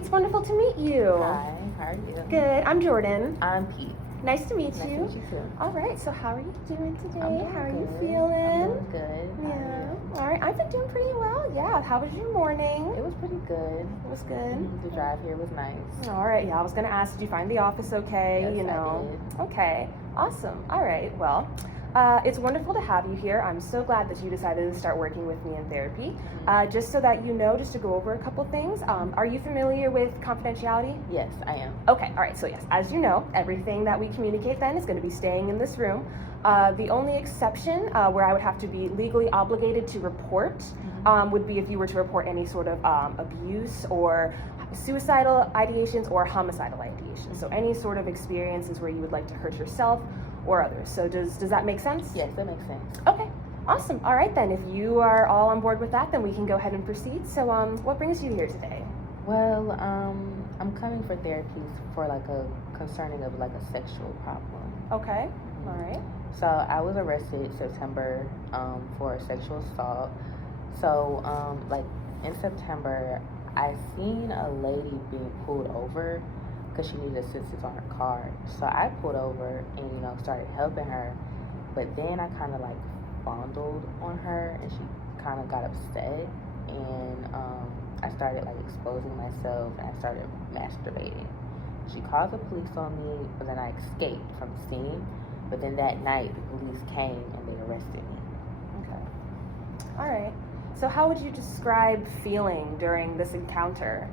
it's wonderful to meet you. Hi, how are you? Good. I'm Jordan. I'm Pete. Nice to meet Nice you. to meet you too. All right, so how are you doing today? I'm doing How are you good. feeling? I'm doing good. Yeah. All right, I've been doing pretty well. Yeah. How was your morning? It was pretty good. It was good. The drive here was nice. All right. Yeah, I was gonna ask, did you find the office okay? Yes, you know. I did. Okay. Awesome. All right. Well, it's wonderful to have you here. I'm so glad that you decided to start working with me in therapy. Just so that you know, just to go over a couple things. Are you familiar with confidentiality? Yes, I am. Okay, all right, so yes, as you know, everything that we communicate then is going to be staying in this room. The only exception where I would have to be legally obligated to report would be if you were to report any sort of abuse or suicidal ideations or homicidal ideations. So any sort of experiences where you would like to hurt yourself or others. So does that make sense? Yes, that makes sense. Okay, awesome. All right then, if you are all on board with that, then we can go ahead and proceed. So what brings you here today? Well, I'm coming for therapy for like a concerning of like a sexual problem. Okay, all right. So I was arrested September for a sexual assault. So like in September, I seen a lady being pulled over because she needed assistance on her car. So I pulled over and started helping her, but then I kind of like fondled on her and she kind of got upset and I started like exposing myself and I started masturbating. She called the police on me, but then I escaped from the scene. But then that night the police came and they arrested me. Okay. All right. So how would you describe feeling during this encounter?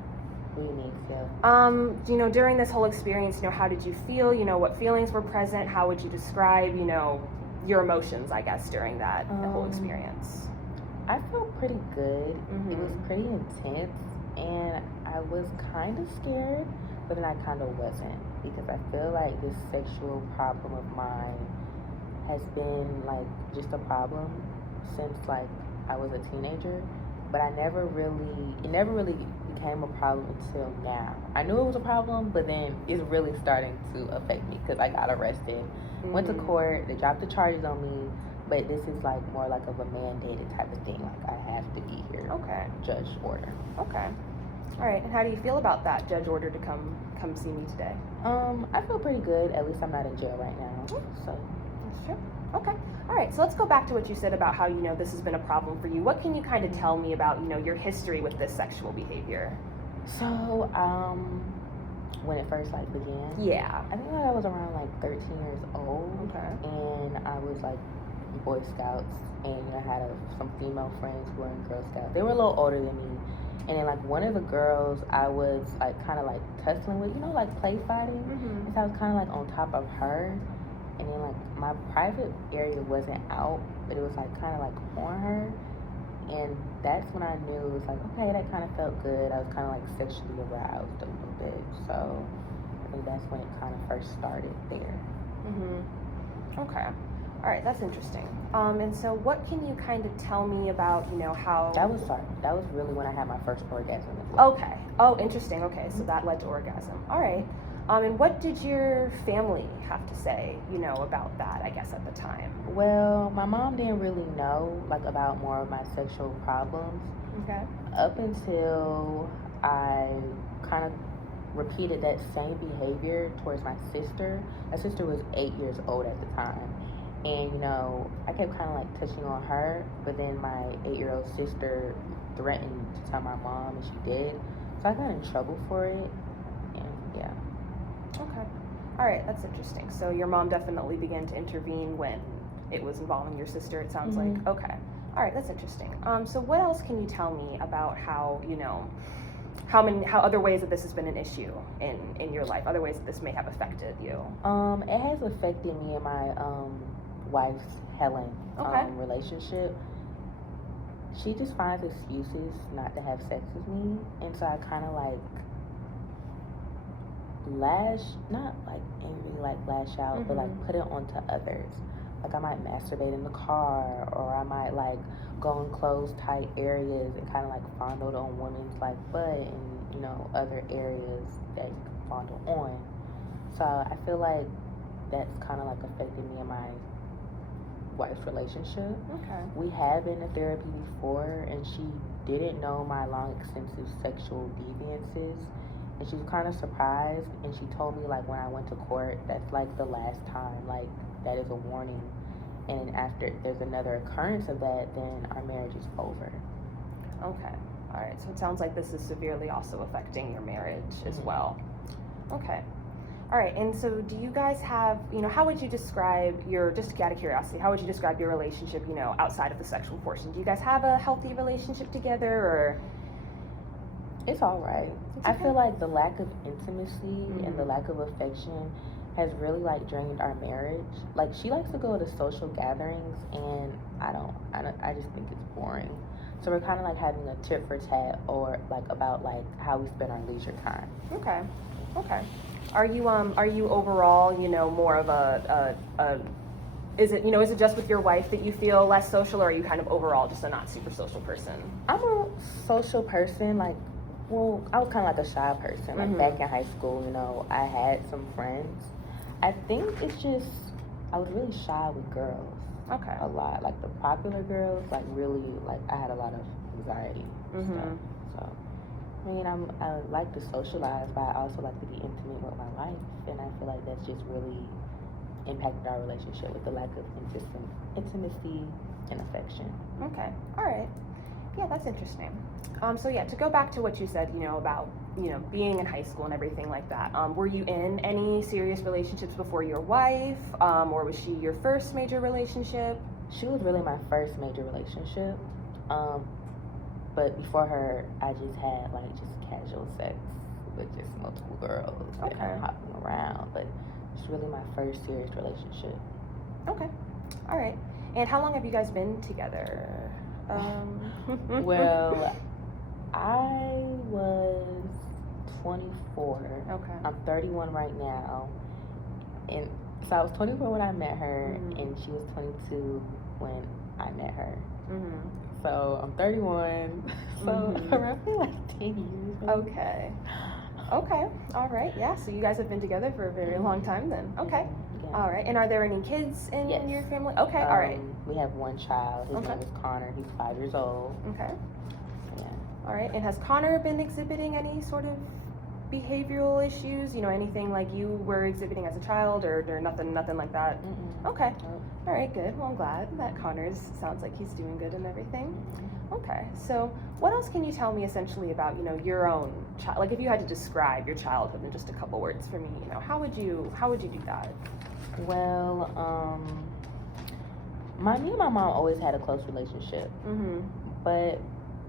What do you mean, Phil? During this whole experience, how did you feel? What feelings were present? How would you describe, your emotions, I guess, during the whole experience? I felt pretty good. Mm-hmm. It was pretty intense, and I was kind of scared, but then I kind of wasn't, because I feel like this sexual problem of mine has been like just a problem since like I was a teenager, but it never really became a problem until now. I knew it was a problem, but then it's really starting to affect me because I got arrested, went to court, they dropped the charges on me, but this is like more like of a mandated type of thing, like I have to be here. Okay. Judge order. Okay. All right, and how do you feel about that judge order to come see me today? I feel pretty good. At least I'm not in jail right now. So that's true. Okay. All right, so let's go back to what you said about how, this has been a problem for you. What can you kind of tell me about, your history with this sexual behavior? So, when it first like began? Yeah. I think I was around like 13 years old. Okay. And I was like Boy Scouts, and I had some female friends who were in Girl Scouts. They were a little older than me. And then like one of the girls I was like kind of like tussling with, like play fighting. And so I was kind of like on top of her. And then like my private area wasn't out, but it was like kind of like on her. And that's when I knew it was like, okay, that kind of felt good. I was kind of like sexually aroused a little bit. So I think that's when it kind of first started there. Okay. All right, that's interesting. And so what can you kind of tell me about, how... That was really when I had my first orgasm. Okay. Oh, interesting. Okay, so that led to orgasm. All right. And what did your family have to say, about that, I guess, at the time? Well, my mom didn't really know, like, about more of my sexual problems. Okay. Up until I kind of repeated that same behavior towards my sister. My sister was 8 years old at the time. And, I kept kind of like touching on her, but then my 8-year-old sister threatened to tell my mom, and she did. So I got in trouble for it, and yeah. Okay. All right, that's interesting. So your mom definitely began to intervene when it was involving your sister, it sounds like. Okay. All right, that's interesting. So what else can you tell me about how, how other ways that this has been an issue in your life, other ways that this may have affected you? It has affected me and my wife's Helen relationship. She just finds excuses not to have sex with me, and so I kind of like not like angry, like lash out, but like put it onto others. Like I might masturbate in the car, or I might like go in closed tight areas and kind of like fondle on women's like butt and other areas that you can fondle on. So I feel like that's kind of like affected me and my wife's relationship. Okay. We have been to therapy before, and she didn't know my long, extensive sexual deviances, and she was kind of surprised, and she told me like when I went to court, that's like the last time, like that is a warning, and after there's another occurrence of that, then our marriage is over. Okay. All right. So it sounds like this is severely also affecting your marriage as well. Okay. All right. And so do you guys have, how would you describe just out of curiosity, how would you describe your relationship, outside of the sexual portion? Do you guys have a healthy relationship together, or? It's all right. Okay. I feel like the lack of intimacy and the lack of affection has really like drained our marriage. Like she likes to go to social gatherings, and I just think it's boring. So we're kind of like having a tit for tat, or like about like how we spend our leisure time. Okay. Are you overall, more of is it just with your wife that you feel less social, or are you kind of overall just a not super social person? I'm a social person. Like, well, I was kind of like a shy person. Like back in high school, I had some friends. I think it's just I was really shy with girls. Okay. A lot, like the popular girls, like really, like I had a lot of anxiety and stuff. So, I mean, I like to socialize, but I also like to be intimate with my wife, and I feel like that's just really impacted our relationship with the lack of intimacy and affection. Okay. All right. Yeah, that's interesting. So yeah, to go back to what you said, about being in high school and everything like that. Were you in any serious relationships before your wife, or was she your first major relationship? She was really my first major relationship. But before her, I just had like just casual sex with just multiple girls and hopping around. But it's really my first serious relationship. Okay. All right. And how long have you guys been together? Well, I was 24. Okay. I'm 31 right now. And so I was 24 when I met her, and she was 22 when I met her. So I'm 31. So roughly like 10 years. Okay. All right. Yeah. So you guys have been together for a very long time then. Okay. Yeah. All right. And are there any kids in your family? Okay. All right. We have one child. His name is Connor. He's 5 years old. Okay. Yeah. All right. And has Connor been exhibiting any sort of behavioral issues? Anything like you were exhibiting as a child, or nothing like that? Okay. All right. Good. Well, I'm glad that sounds like he's doing good and everything. Okay. So what else can you tell me essentially about, your own child? Like if you had to describe your childhood in just a couple words for me, how would you do that? Well, me and my mom always had a close relationship. But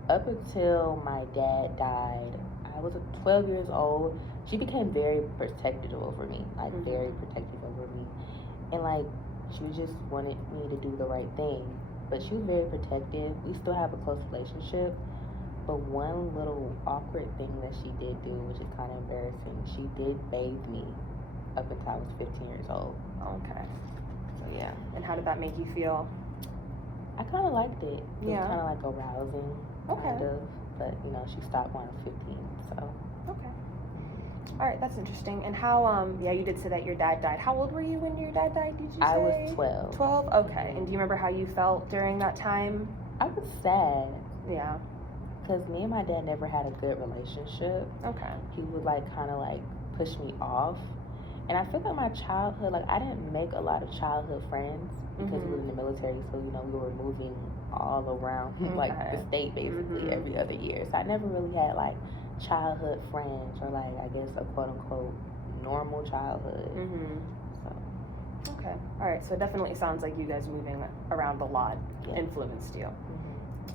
up until my dad died, I was 12 years old. She became very protective over me, like very protective over me. And like, she just wanted me to do the right thing. But she was very protective. We still have a close relationship. But one little awkward thing that she did do, which is kind of embarrassing, she did bathe me up until I was 15 years old. Okay. So yeah. And how did that make you feel? I kind of liked it. It was kind of like arousing, kind of. But, she stopped when I was 15, so. Okay. All right, that's interesting. And how, you did say that your dad died. How old were you when your dad died, did you say? I was 12. 12? Okay. And do you remember how you felt during that time? I was sad. Yeah. Because me and my dad never had a good relationship. Okay. He would, kind of, push me off. And I feel like my childhood, I didn't make a lot of childhood friends because we were in the military, so, we were moving all around, the state, basically, every other year. So I never really had, childhood friends, or, I guess, a quote-unquote normal childhood. So. Okay. All right. So it definitely sounds like you guys moving around a lot influenced you.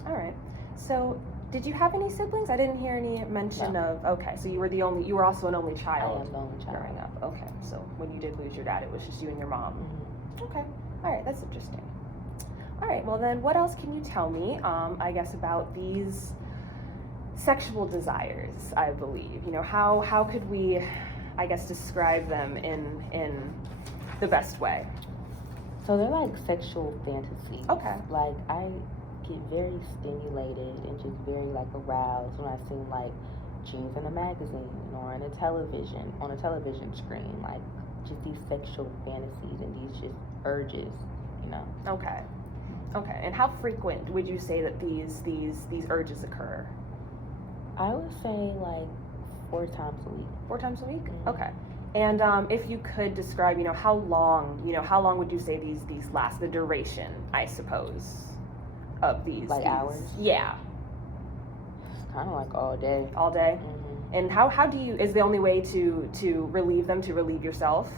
All right. So did you have any siblings? I didn't hear any mention of. Okay. So you were also an only child. I am the only child. Growing up. Okay. So when you did lose your dad, it was just you and your mom. Okay. All right. That's interesting. All right. Well then, what else can you tell me? I guess about these sexual desires. I believe. How could we, I guess, describe them in the best way? So they're like sexual fantasies. Okay. I get very stimulated and just very aroused when I see jeans in a magazine or on a television screen, just these sexual fantasies and these just urges, Okay. And how frequent would you say that these urges occur? I would say 4 times a week. 4 times a week? Mhm. Okay. And if you could describe, how long would you say these last, the duration, I suppose, of these? Like these, hours? Yeah. It's kind of like all day. All day? Mm-hmm. And how do you, is the only way to relieve them, to relieve yourself?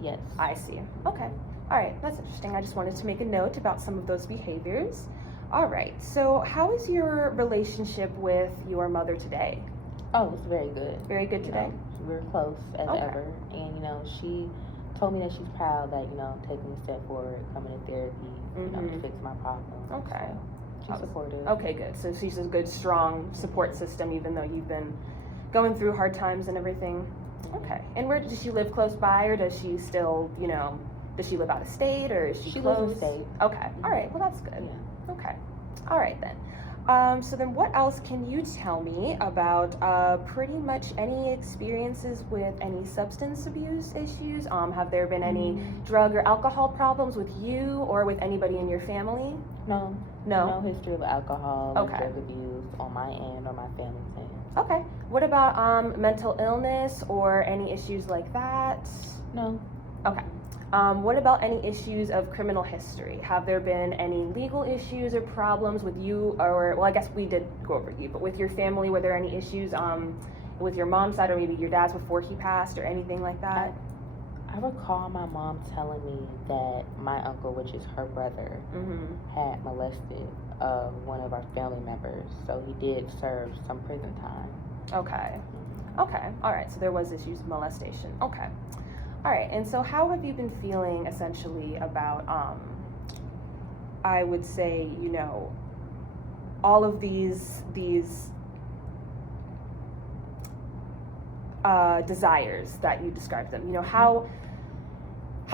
Yes. I see. Okay. All right. That's interesting. I just wanted to make a note about some of those behaviors. All right. So how is your relationship with your mother today? Oh, it's very good. Very good today? We're close as Okay. ever. And, she told me that she's proud that, taking a step forward, coming to therapy, to fix my problems. Okay. So she's supportive. Okay, good. So she's a good, strong support system, even though you've been going through hard times and everything. Okay. And where does she live, close by, or does she still, does she live out of state, or is she close? Lives in state. Okay. All right. Well, that's good. Yeah. Okay. All right then. So then what else can you tell me about pretty much any experiences with any substance abuse issues? Have there been any drug or alcohol problems with you or with anybody in your family? No. No? No history of alcohol Okay. or drug abuse on my end or my family's end. Okay. What about mental illness or any issues like that? No. Okay. What about any issues of criminal history? Have there been any legal issues or problems with you, or, well, I guess we did go over you, but with your family, were there any issues with your mom's side or maybe your dad's before he passed or anything like that? I recall my mom telling me that my uncle, which is her brother, had molested one of our family members, so he did serve some prison time. Okay. Okay. All right. So there was issues of molestation. Okay. All right. And so how have you been feeling essentially about, I would say, all of these desires that you described them? How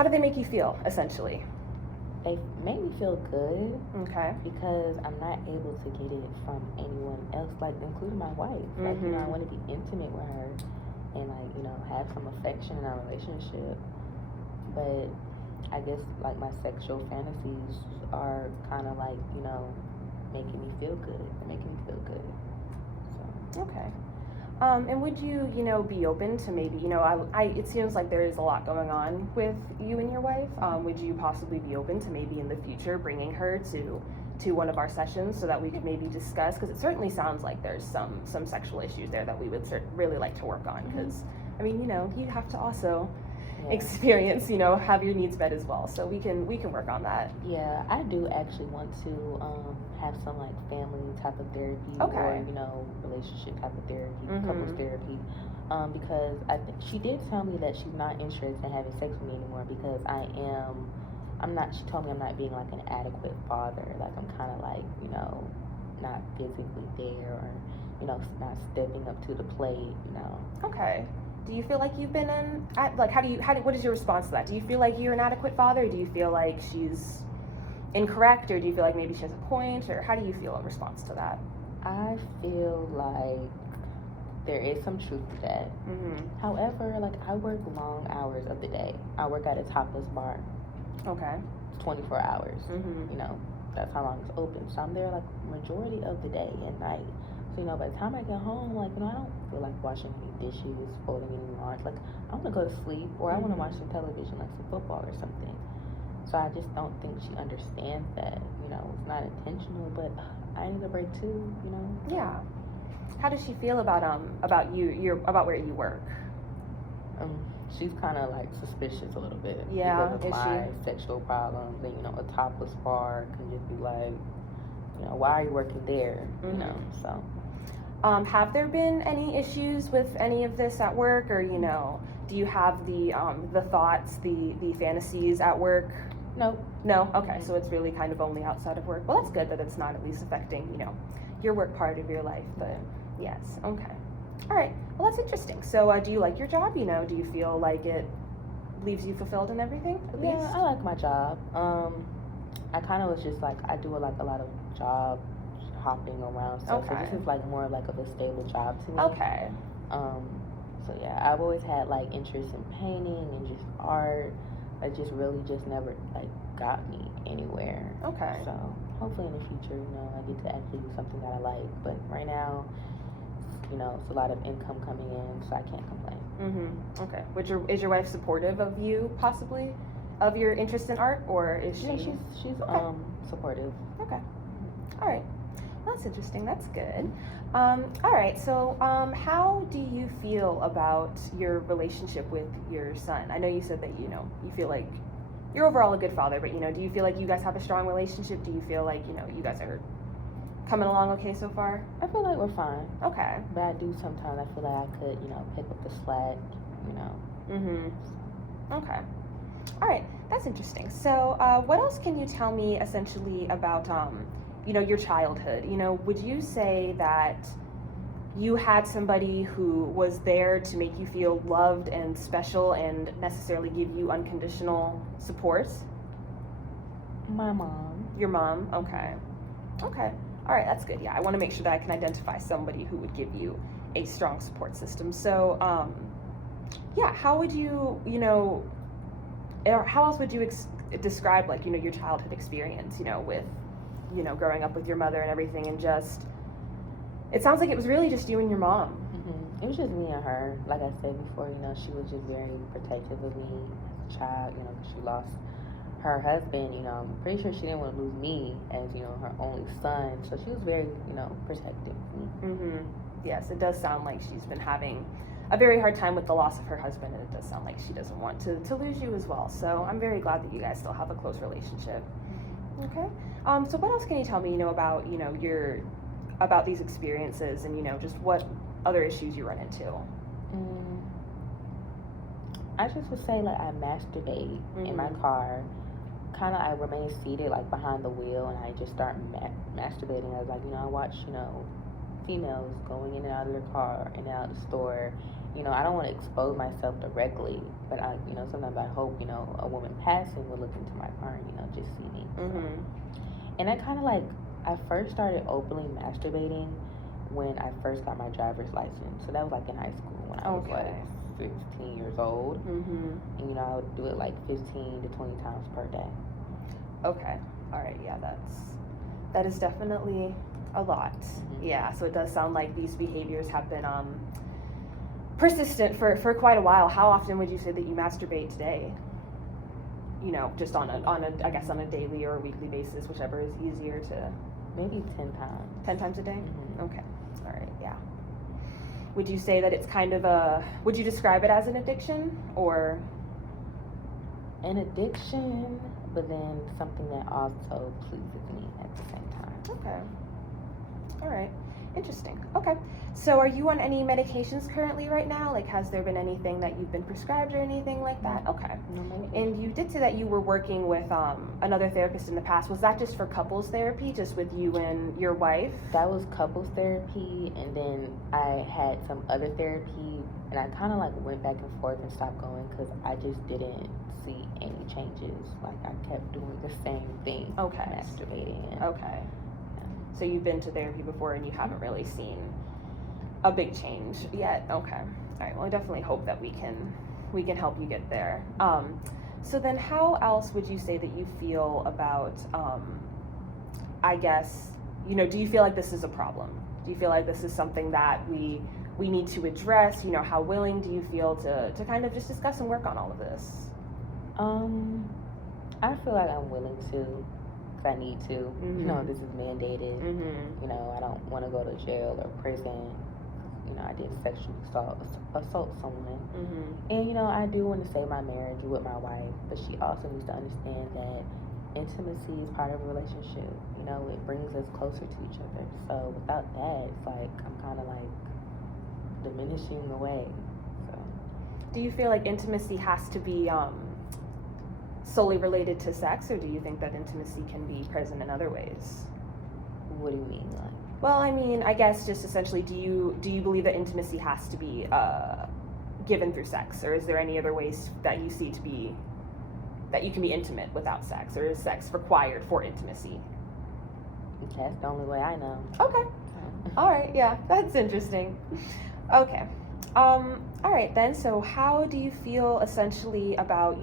do they make you feel essentially? They make me feel good. Okay. Because I'm not able to get it from anyone else, like including my wife. Like, I want to be intimate with her and have some affection in our relationship. But I guess like my sexual fantasies are kind of like, making me feel good. They're making me feel good. So. Okay. And would you, be open to maybe, it seems like there is a lot going on with you and your wife. Would you possibly be open to maybe in the future bringing her to one of our sessions so that we could maybe discuss? Because it certainly sounds like there's some sexual issues there that we would really like to work on. Because, you have to also experience, have your needs met as well. So we can work on that. Yeah, I do actually want to have some like family type of therapy or relationship type of therapy, couples therapy, because she did tell me that she's not interested in having sex with me anymore because she told me I'm not being like an adequate father, like I'm kind of like not physically there or not stepping up to the plate. Okay. Do you feel like you've been what is your response to that? Do you feel like you're an adequate father? Or do you feel like she's incorrect, or do you feel like maybe she has a point, or how do you feel in response to that? I feel like there is some truth to that. However, like I work long hours of the day. I work at a topless bar. Okay. 24 hours. That's how long it's open. So I'm there like majority of the day and night. So, by the time I get home, like, I don't feel like washing any dishes, folding any laundry. Like, I want to go to sleep or I want to watch some television, like some football or something. So I just don't think she understands that, it's not intentional, but I need a break too, Yeah. How does she feel about you, about where you work? She's kind of like suspicious a little bit. Yeah, because of my sexual problems. And, a topless bar can just be like, why are you working there? So. Have there been any issues with any of this at work, or do you have the thoughts, the fantasies at work? No. No. Okay, so it's really kind of only outside of work. Well, that's good that it's not at least affecting your work part of your life. But yes, okay, all right. Well, that's interesting. So, do you like your job? Do you feel like it leaves you fulfilled and everything? At least? I like my job. I kind of was just like I do like a lot of job hopping around stuff. Okay. So this is like more of like of a stable job to me. Okay. So yeah, I've always had like interest in painting and just art. I just really just never like got me anywhere. Okay. So hopefully in the future, I get to actually do something that I like. But right now, you know, it's a lot of income coming in, so I can't complain. Okay. Is your wife supportive of you, possibly, of your interest in art, or is she? Yeah, she's Okay. supportive. Okay. All right. That's interesting. That's good. All right. So, how do you feel about your relationship with your son? I know you said that you feel like you're overall a good father, but do you feel like you guys have a strong relationship? Do you feel like you guys are coming along okay so far? I feel like we're fine. Okay. But I do sometimes I feel like I could, pick up the slack, Okay. All right. That's interesting. So, what else can you tell me essentially about your childhood? Would you say that you had somebody who was there to make you feel loved and special and necessarily give you unconditional support? My mom. Your mom? Okay. Okay. All right, that's good. Yeah, I want to make sure that I can identify somebody who would give you a strong support system. So, yeah, how would you, or how else would you describe, like, your childhood experience, with, growing up with your mother and everything, and just, it sounds like it was really just you and your mom. Mm-hmm. It was just me and her. Like I said before, she was just very protective of me as a child, she lost her husband, I'm pretty sure she didn't want to lose me as, her only son. So she was very, protective of me. Yes, it does sound like she's been having a very hard time with the loss of her husband, and it does sound like she doesn't want to lose you as well. So I'm very glad that you guys still have a close relationship. Okay. So what else can you tell me, about, about these experiences and, just what other issues you run into? I just would say, like, I masturbate in my car. Kind of, I remain seated, like, behind the wheel, and I just start masturbating. I was like, I watch, females going in and out of their car, in and out of the store. I don't want to expose myself directly, but I, sometimes I hope, a woman passing will look into my car and, just see me. So. And I kind of, like, I first started openly masturbating when I first got my driver's license. So that was, like, in high school when I was, like, 16 years old. And, I would do it, like, 15 to 20 times per day. Okay. All right. Yeah, that is definitely a lot. Yeah. So it does sound like these behaviors have been persistent for quite a while. How often would you say that you masturbate today? Just on a I guess on a daily or a weekly basis, whichever is easier to. Maybe 10 times. 10 times a day? Okay. All right. Yeah. Would you say that it's kind of would you describe it as an addiction, or? An addiction, but then something that also pleases me at the same time. Okay. All right. Interesting. Okay. So are you on any medications currently right now? Like, has there been anything that you've been prescribed or anything like that? Okay. No medication. And you did say that you were working with another therapist in the past. Was that just for couples therapy, just with you and your wife? That was couples therapy, and then I had some other therapy, and I kind of like went back and forth and stopped going because I just didn't see any changes. Like, I kept doing the same thing. Okay. Masturbating. Okay. So you've been to therapy before and you haven't really seen a big change yet. Okay. All right. Well, I definitely hope that we can help you get there. So then, how else would you say that you feel about? I guess do you feel like this is a problem? Do you feel like this is something that we need to address? How willing do you feel to kind of just discuss and work on all of this? I feel like I'm willing to. I need to. This is mandated. I don't want to go to jail or prison. I did sexually assault someone. And I do want to save my marriage with my wife, but she also needs to understand that intimacy is part of a relationship. It brings us closer to each other. So without that, it's like I'm kind of like diminishing away. So. Do you feel like intimacy has to be solely related to sex, or do you think that intimacy can be present in other ways? What do you mean? Like? Well, I mean, I guess just essentially, do you believe that intimacy has to be given through sex, or is there any other ways that you see that you can be intimate without sex, or is sex required for intimacy? That's the only way I know. Okay. All right. Yeah, that's interesting. Okay. All right then. So, how do you feel essentially about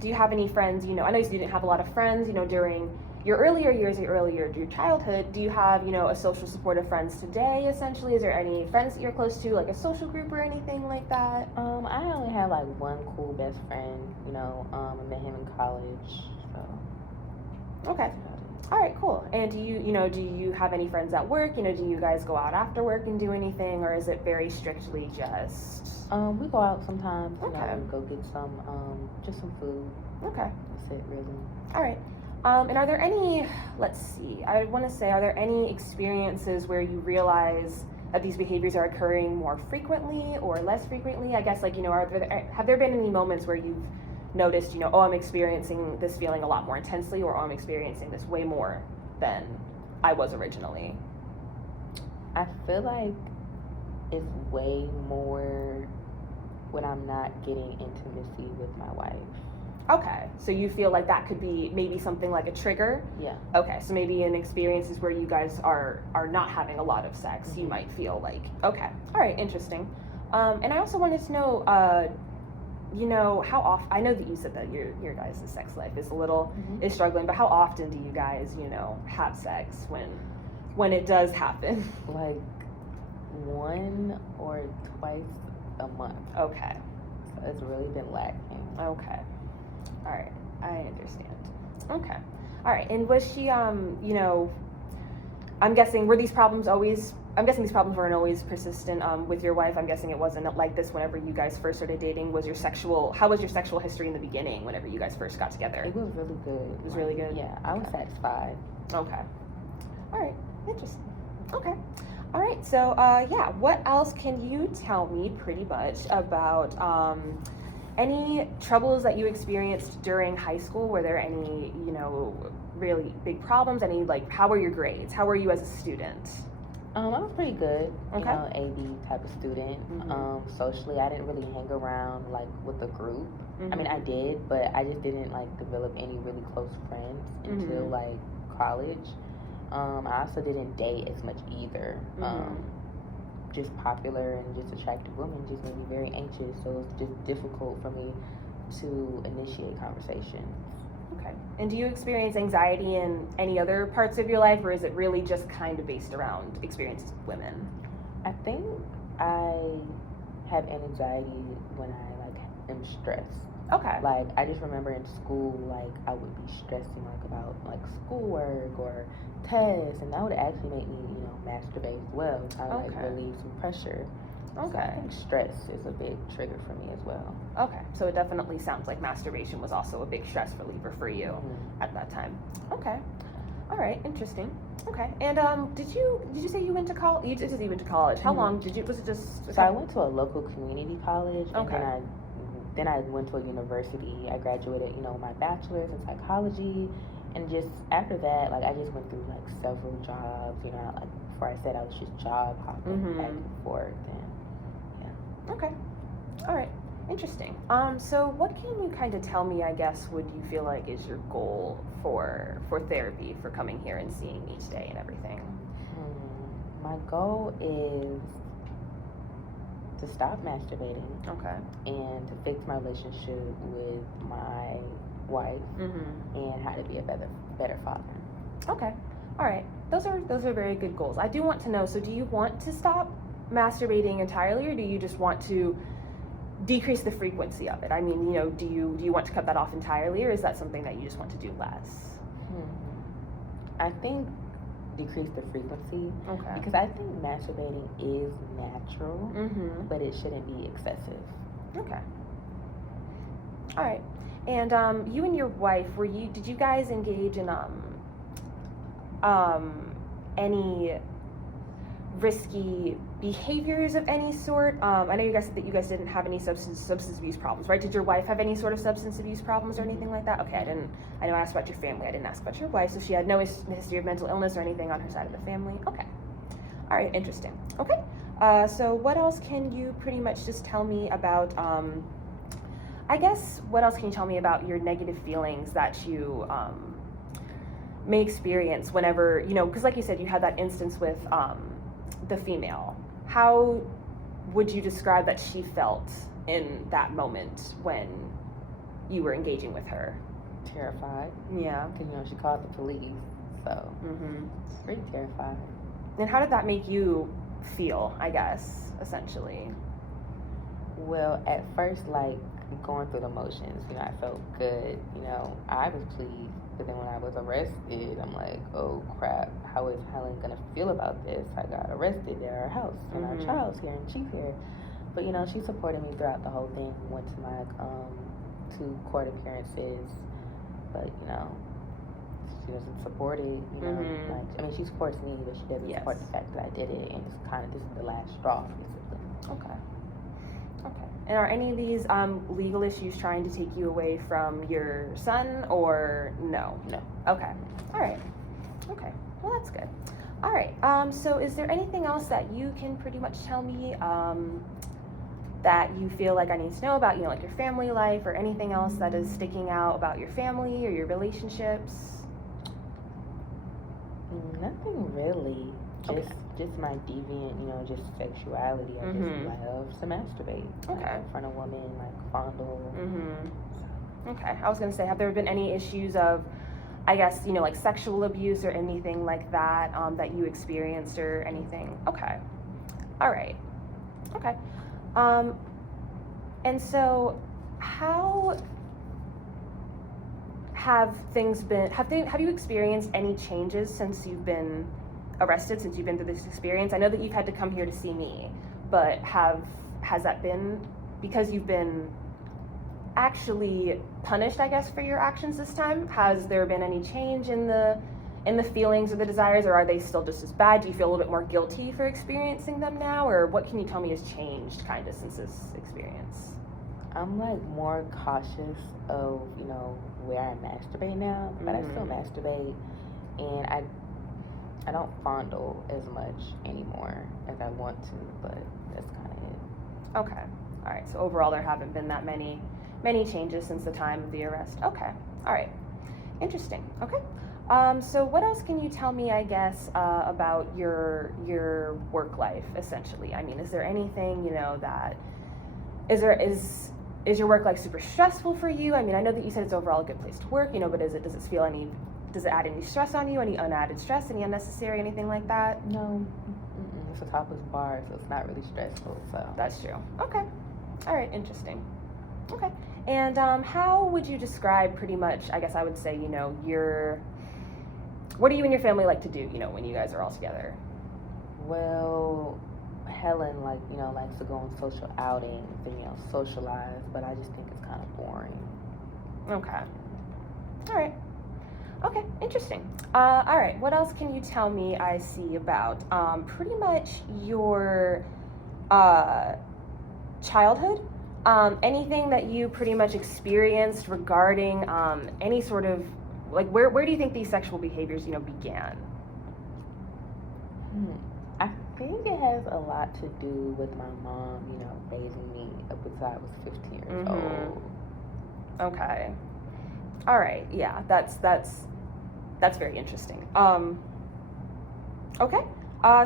do you have any friends? I know you didn't have a lot of friends, during your earlier years, your childhood, do you have, a social support of friends today, essentially? Is there any friends that you're close to, like a social group or anything like that? I only have like one cool best friend, I met him in college, so. Okay. All right, cool. And do you have any friends at work? Do you guys go out after work and do anything, or is it very strictly just? We go out sometimes, Okay. go get just some food. Okay. That's it, really. All right. And are there any, let's see, are there any experiences where you realize that these behaviors are occurring more frequently or less frequently? I guess, have there been any moments where you've noticed, oh, I'm experiencing this feeling a lot more intensely, or oh, I'm experiencing this way more than I was originally? I feel like it's way more when I'm not getting intimacy with my wife. Okay, so you feel like that could be maybe something like a trigger? Yeah. Okay, so maybe in experiences where you guys are not having a lot of sex, you might feel like, okay, all right, interesting. And I also wanted to know, how often, I know that you said that your guys' sex life is is struggling, but how often do you guys, have sex when it does happen? Like 1 or twice a month. Okay. So it's really been lacking. Okay. All right, I understand. Okay. All right, and was she, I'm guessing, these problems weren't always persistent with your wife. I'm guessing it wasn't like this whenever you guys first started dating. How was your sexual history in the beginning whenever you guys first got together? It was really good. It was really good? Yeah, I was satisfied. Okay. All right, interesting. Okay. All right, so, what else can you tell me pretty much about, any troubles that you experienced during high school? Were there any, really big problems? How were your grades? How were you as a student? I was pretty good. Okay. AB type of student. Mm-hmm. Socially, I didn't really hang around with a group. Mm-hmm. I mean, I did, but I just didn't develop any really close friends until college. I also didn't date as much either. Just popular and just attractive women just made me very anxious, so it was just difficult for me to initiate conversation. Okay. And do you experience anxiety in any other parts of your life, or is it really just kind of based around experiences with women? I think I have anxiety when I am stressed. Okay. I just remember in school, I would be stressing about schoolwork or tests, and that would actually make me, masturbate as well, kind of relieve some pressure. Okay. So I think stress is a big trigger for me as well. Okay. So it definitely sounds like masturbation was also a big stress reliever for you at that time. Okay. All right. Interesting. Okay. And did you say you went to college? You just went to college. How long was it just? So I went to a local community college, and Okay. then I went to a university. I graduated, my bachelor's in psychology, and just after that, I just went through several jobs. Before I said I was just job hopping back and forth, and yeah. Okay. All right. Interesting. So what can you kind of tell me, I guess, would you feel like is your goal for therapy, for coming here and seeing each day and everything? My goal is to stop masturbating. Okay. And to fix my relationship with my wife, and how to be a better father. Okay. All right. Those are very good goals. I do want to know, so do you want to stop masturbating entirely, or do you just want to decrease the frequency of it? I mean, do you want to cut that off entirely, or is that something that you just want to do less? I think decrease the frequency. Okay. Because I think masturbating is natural, but it shouldn't be excessive. Okay. All right. And you and your wife, did you guys engage in any risky behaviors of any sort? I know you guys said that you guys didn't have any substance abuse problems, right? Did your wife have any sort of substance abuse problems or anything like that? Okay, I know I asked about your family. I didn't ask about your wife, so she had no history of mental illness or anything on her side of the family. Okay. All right, interesting. Okay. So what else can you pretty much just tell me about, I guess, what else can you tell me about your negative feelings that you may experience whenever, because like you said, you had that instance with the female. How would you describe that she felt in that moment when you were engaging with her? terrified. Yeah. Because, you know, she called the police. So, Mm-hmm. it's pretty terrified. And how did that make you feel, I guess, essentially? Well, at first, like, going through the motions, you know, I felt good. You know, I was pleased. But then when I was arrested, I'm like, oh, crap. How is Helen going to feel about this? I got arrested at our house, and our child's here, and she's here. But, you know, she supported me throughout the whole thing. Went to my 2 court appearances. But, you know, she doesn't support it, you know. Like, I mean, she supports me, but she doesn't support the fact that I did it. And it's kind of, this is the last straw, basically. Okay. Okay. And are any of these legal issues trying to take you away from your son, or no? No. Okay. All right. Okay. Well, that's good. All right. So is there anything else that you can pretty much tell me that you feel like I need to know about, you know, like your family life, or anything else that is sticking out about your family or your relationships? Nothing really. Just my deviant, you know, just sexuality. I just love to masturbate. Okay. Like, in front of women, like fondle. Okay. I was gonna say, have there been any issues of, I guess, you know, like sexual abuse or anything like that that you experienced or anything? Okay. All right. Okay. And so how have things been, have you experienced any changes since you've been arrested, since you've been through this experience? I know that you've had to come here to see me, but has that been because you've been actually punished, I guess, for your actions this time? Has there been any change in the feelings or the desires, or are they still just as bad? Do you feel a little bit more guilty for experiencing them now, or what can you tell me has changed kind of since this experience? I'm like more cautious of, you know, where I masturbate now, but I still masturbate, and I don't fondle as much anymore as I want to, but that's kind of it. Okay. All right. So overall, there haven't been that many changes since the time of the arrest. Okay. All right. Interesting. Okay. So what else can you tell me, I guess, about your work life, essentially? I mean, is there anything, you know, that is your work life super stressful for you? I mean, I know that you said it's overall a good place to work, you know, but does it add any stress on you? Any unadded stress? Any unnecessary? Anything like that? No. It's a topless bar, so it's not really stressful. So that's true. Okay. All right. Interesting. Okay. And how would you describe, pretty much, I guess I would say, you know, what do you and your family like to do, you know, when you guys are all together? Well, Helen, like, you know, likes to go on social outings and, you know, socialize, but I just think it's kind of boring. Okay. All right. Okay, interesting. All right, what else can you tell me, I see, about pretty much your childhood? Anything that you pretty much experienced regarding any sort of, like, where do you think these sexual behaviors, you know, began? I think it has a lot to do with my mom, you know, raising me up until I was 15 years old. Okay. All right. Yeah, that's very interesting. Okay.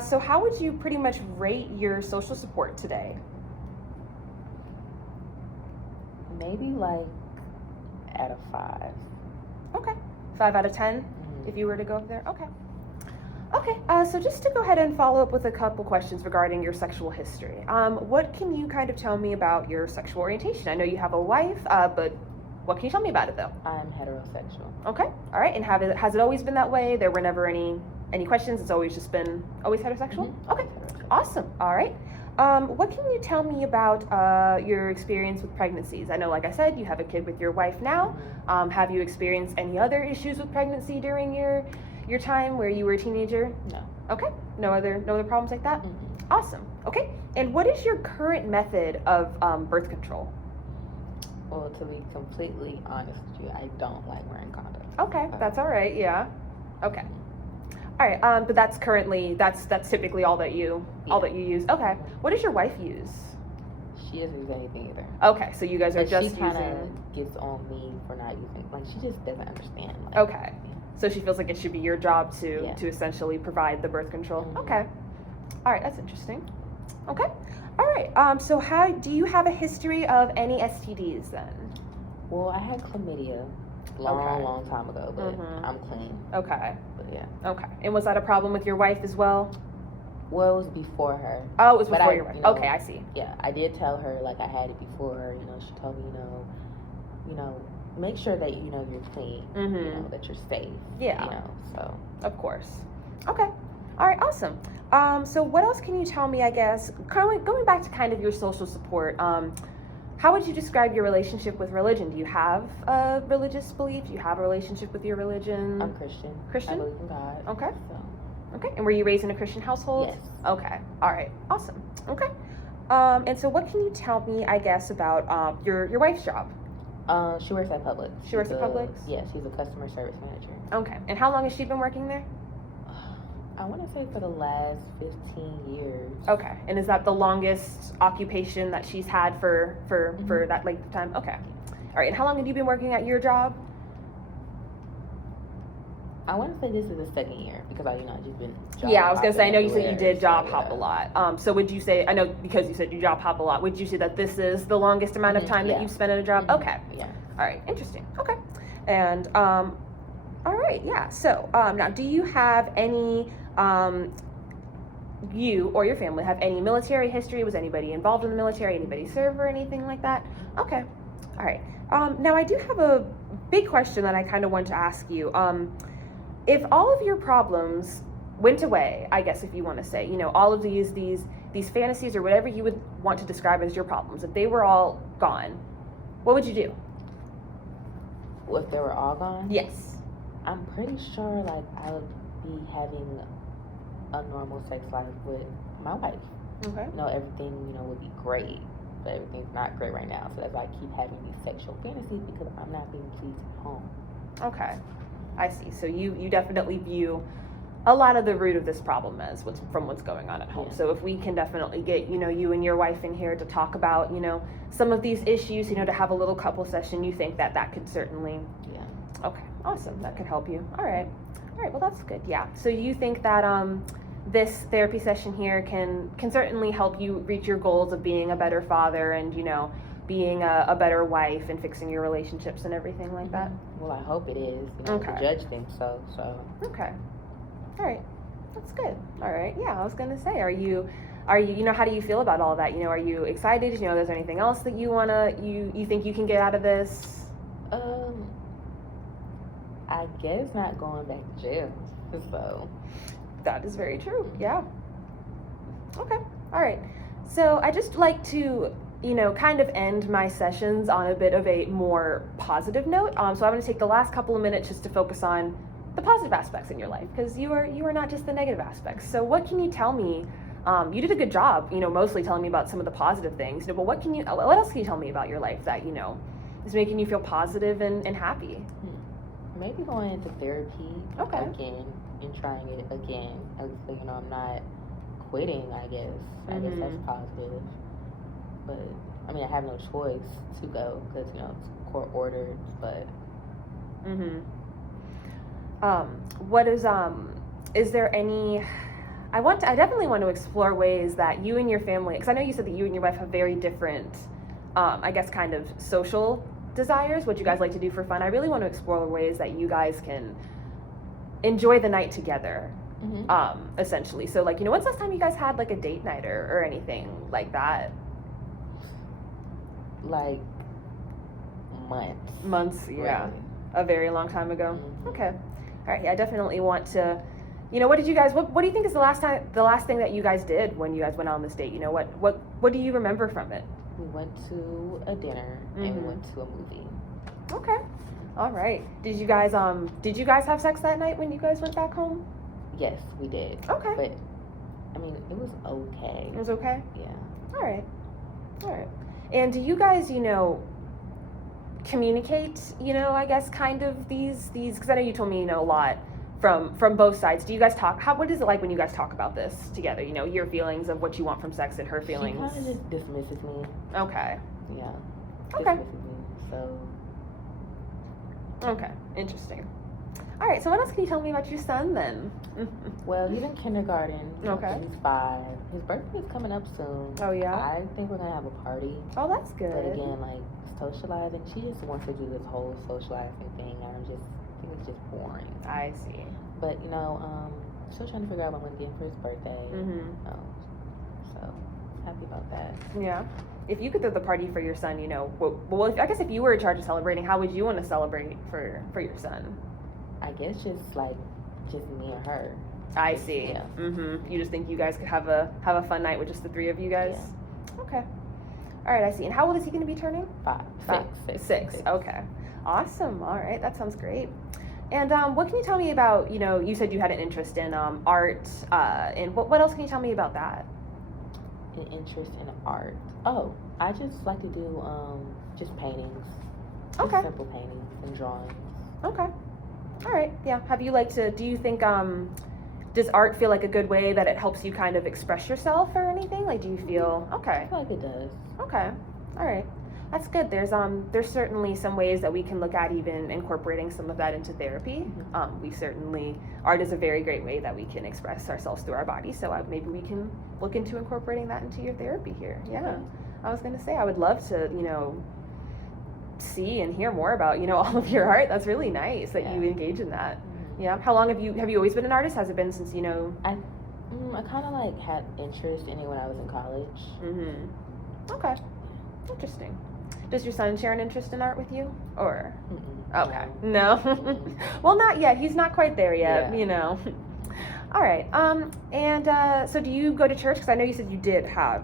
So how would you pretty much rate your social support today? Maybe like at a 5. Okay. 5 out of 10, if you were to go up there. Okay. Okay, so just to go ahead and follow up with a couple questions regarding your sexual history. What can you kind of tell me about your sexual orientation? I know you have a wife, but what can you tell me about it, though? I'm heterosexual. Okay, all right, and has it always been that way? There were never any questions? It's always just been heterosexual? Okay, awesome, all right. What can you tell me about your experience with pregnancies? I know, like I said, you have a kid with your wife now. Have you experienced any other issues with pregnancy during your time where you were a teenager? No. Okay. No other problems like that? Awesome. Okay. And what is your current method of birth control? Well, to be completely honest with you, I don't like wearing condoms. Okay. That's all right. Yeah. Okay. All right. But that's typically all that you use. Okay. What does your wife use? She doesn't use anything either. Okay. So you guys are just using. She kind using. of gets on me for not using. Like, she just doesn't understand. Like, okay. So she feels like it should be your job to essentially provide the birth control. Okay. All right, that's interesting. Okay. All right. So do you have a history of any STDs then? Well, I had chlamydia. Long time ago, but Mhm. I'm clean. Okay. But yeah. Okay. And was that a problem with your wife as well? Well, it was before her. Oh, it was But before I, your wife. you know, Okay, I see. Yeah, I did tell her like I had it before her. She told me, make sure that you're clean. Mhm. That you're safe. Yeah. So. Of course. Okay. All right. Awesome. So what else can you tell me? I guess going back to kind of your social support. How would you describe your relationship with religion? Do you have a religious belief? Do you have a relationship with your religion? I'm Christian. Christian? I believe in God. Okay. So. Okay. And were you raised in a Christian household? Yes. Okay. All right. Awesome. Okay. And so what can you tell me, I guess, about your wife's job? She works at Publix. She works at Publix? Yeah, she's a customer service manager. Okay. And how long has she been working there? I want to say for the last 15 years. Okay. And is that the longest occupation that she's had for that length of time? Okay. All right. And how long have you been working at your job? I want to say this is the second year because I just been I was gonna say, I know you said you did job hop a lot. lot. So would you say, I know because you said you job hop a lot, would you say that this is the longest amount of time that you've spent at a job? Okay. Yeah. All right. Interesting. Okay. And all right. Yeah. So now, do you have any you or your family have any military history? Was anybody involved in the military? Anybody serve or anything like that? Okay. All right. Now I do have a big question that I kind of want to ask you. If all of your problems went away, I guess if you want to say, all of these fantasies or whatever you would want to describe as your problems, if they were all gone, what would you do? Well, if they were all gone? Yes. I'm pretty sure I would be having a normal sex life with my wife. Okay. Everything, would be great, but everything's not great right now. So that's why I keep having these sexual fantasies because I'm not being pleased at home. Okay. I see. So you definitely view a lot of the root of this problem as what's going on at home. Yeah. So if we can definitely get, you and your wife in here to talk about, some of these issues, to have a little couple session, you think that could certainly. Yeah. Okay. Awesome. That could help you. All right. Well, that's good. Yeah. So you think that this therapy session here can certainly help you reach your goals of being a better father and, being a better wife and fixing your relationships and everything like that? Well, I hope it is. Okay. The judge thinks so. Okay. All right. That's good. All right. Yeah, I was going to say, are you, how do you feel about all that? Are you excited? Is there anything else that you think you can get out of this? I guess not going back to jail. So. That is very true. Yeah. Okay. All right. So I just like to, kind of end my sessions on a bit of a more positive note. So I'm going to take the last couple of minutes just to focus on the positive aspects in your life, because you are not just the negative aspects. So what can you tell me? You did a good job, mostly telling me about some of the positive things. But what else can you tell me about your life that is making you feel positive and happy? Maybe going into therapy again and trying it again. So I'm not quitting. I guess that's positive. But I have no choice to go because it's court ordered. But. Is there any? I definitely want to explore ways that you and your family, because I know you said that you and your wife have very different, I guess, kind of social desires, what you guys like to do for fun. I really want to explore ways that you guys can enjoy the night together, essentially. So, when's the last time you guys had a date night or anything like that? Months, yeah. Right. A very long time ago. Okay. All right. Yeah, I definitely want to. What did you guys? What do you think is the last thing that you guys did when you guys went on this date? What do you remember from it? We went to a dinner and we went to a movie. Okay. All right. Did you guys have sex that night when you guys went back home? Yes, we did. Okay. But it was okay. It was okay? Yeah. All right. And do you guys, communicate, I guess kind of these because I know you told me, a lot from both sides. Do you guys talk? What is it like when you guys talk about this together? Your feelings of what you want from sex and her feelings. She kind of just dismisses me. Okay. Yeah. Okay. Dismisses me. So. Okay. Interesting. All right, so what else can you tell me about your son then? Well, he's in kindergarten. Okay. He's 5. His birthday's coming up soon. Oh, yeah? I think we're gonna have a party. Oh, that's good. But again, like socializing, she just wants to do this whole socializing thing, and I think it's just boring. I see. But still trying to figure out what I'm gonna get for his birthday. So happy about that. Yeah. If you could throw the party for your son, I guess if you were in charge of celebrating, how would you want to celebrate for your son? I guess just me and her. I see. Yeah. You just think you guys could have a fun night with just the 3 of you guys? Yeah. Okay. All right, I see. And how old is he going to be turning? 5. 6. Okay. Awesome. All right, that sounds great. And what can you tell me about, you said you had an interest in art, and what else can you tell me about that? An interest in art. Oh, I just like to do just paintings. Just Okay. simple paintings and drawings. Okay. All right. Yeah. Do you think, does art feel like a good way that it helps you kind of express yourself or anything? Like, do you feel, okay. I feel like it does. Okay. All right. That's good. There's certainly some ways that we can look at even incorporating some of that into therapy. Art is a very great way that we can express ourselves through our body. So maybe we can look into incorporating that into your therapy here. Yeah. Okay. I was going to say, I would love to, see and hear more about, all of your art. That's really nice that you engage in that. Yeah. How long have you always been an artist? Has it been since, I kind of had interest in it when I was in college. Okay. Interesting. Does your son share an interest in art with you? Or? Okay. No? Well, not yet. He's not quite there yet, All right. So do you go to church? Because I know you said you did have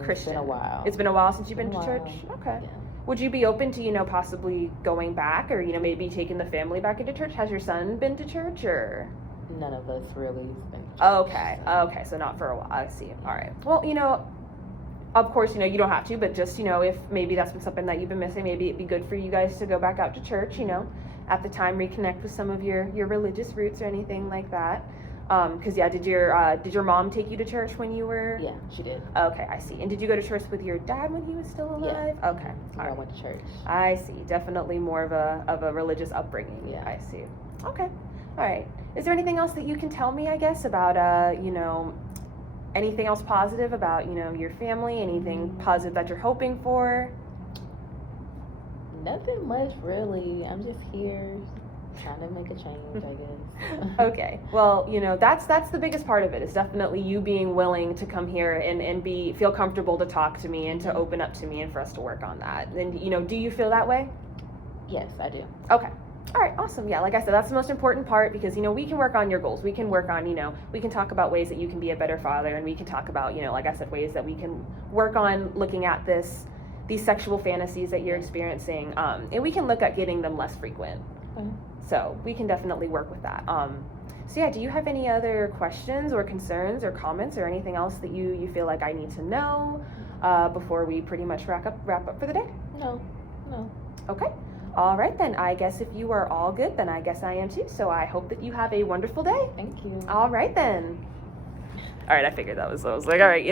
Christian. It's been a while. It's been a while since you've been to church? Okay. Yeah. Would you be open to, possibly going back or, maybe taking the family back into church? Has your son been to church or? None of us really been to church. Okay. Okay. So not for a while. I see. All right. Well, of course, you don't have to, but just, if maybe that's been something that you've been missing, maybe it'd be good for you guys to go back out to church, at the time, reconnect with some of your religious roots or anything like that. Did your mom take you to church when you were? Yeah, she did. Okay, I see. And did you go to church with your dad when he was still alive? Yeah. Okay. I went to church. I see. Definitely more of a religious upbringing. Yeah. I see. Okay. All right. Is there anything else that you can tell me, I guess, about anything else positive about, your family? Anything positive that you're hoping for? Nothing much, really. I'm just here trying to make a change, I guess. Okay. Well, that's the biggest part of it. It's definitely you being willing to come here and feel comfortable to talk to me and to open up to me and for us to work on that. And, do you feel that way? Yes, I do. Okay. All right, awesome. Yeah, like I said, that's the most important part because, we can work on your goals. We can work on, we can talk about ways that you can be a better father, and we can talk about, like I said, ways that we can work on looking at these sexual fantasies that you're experiencing, and we can look at getting them less frequent. Okay. So we can definitely work with that. Do you have any other questions or concerns or comments or anything else that you feel like I need to know before we pretty much wrap up for the day? No. Okay. All right, then. I guess if you are all good, then I guess I am too. So I hope that you have a wonderful day. Thank you. All right, then. All right, I figured I was like, all right,